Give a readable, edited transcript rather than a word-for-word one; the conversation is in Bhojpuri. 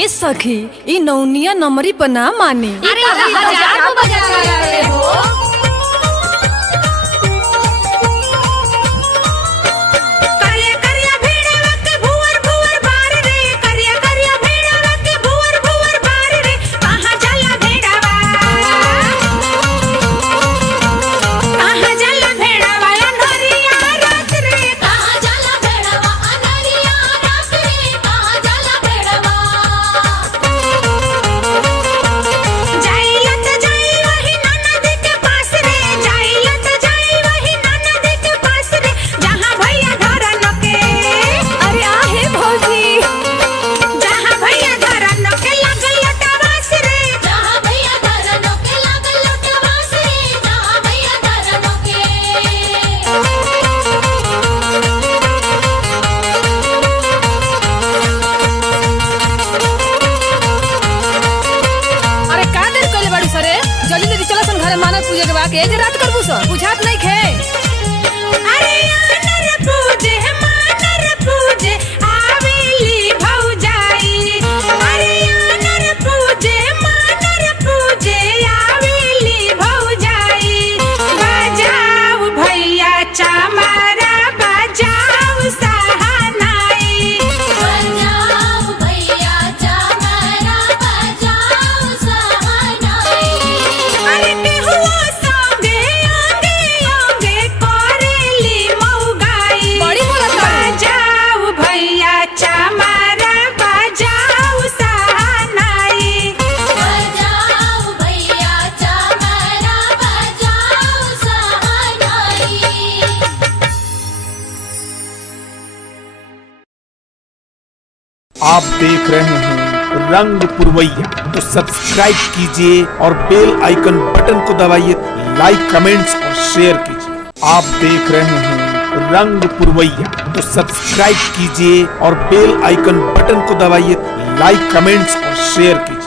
ए सखी ई नौनिया नंबरी पर ना माने। अरे 1000 को बजा रहे हो। के रात करबू सर बुझात नहीं खे। अरे आनर पूजे मानर पूजे आवेली भौजाई। अरे आनर पूजे मानर पूजे आवेली भौजाई। बजाओ भैया चमारा बजाओ सहानाई। बजाओ भैया चमारा बजाओ सहानाई। अरे आप देख रहे हैं रंग पुरवैया, तो सब्सक्राइब कीजिए और बेल आइकन बटन को दबाइए। लाइक कमेंट्स और शेयर कीजिए। आप देख रहे हैं रंग पुरवैया, तो सब्सक्राइब कीजिए और बेल आइकन बटन को दबाइए। लाइक कमेंट्स और शेयर कीजिए।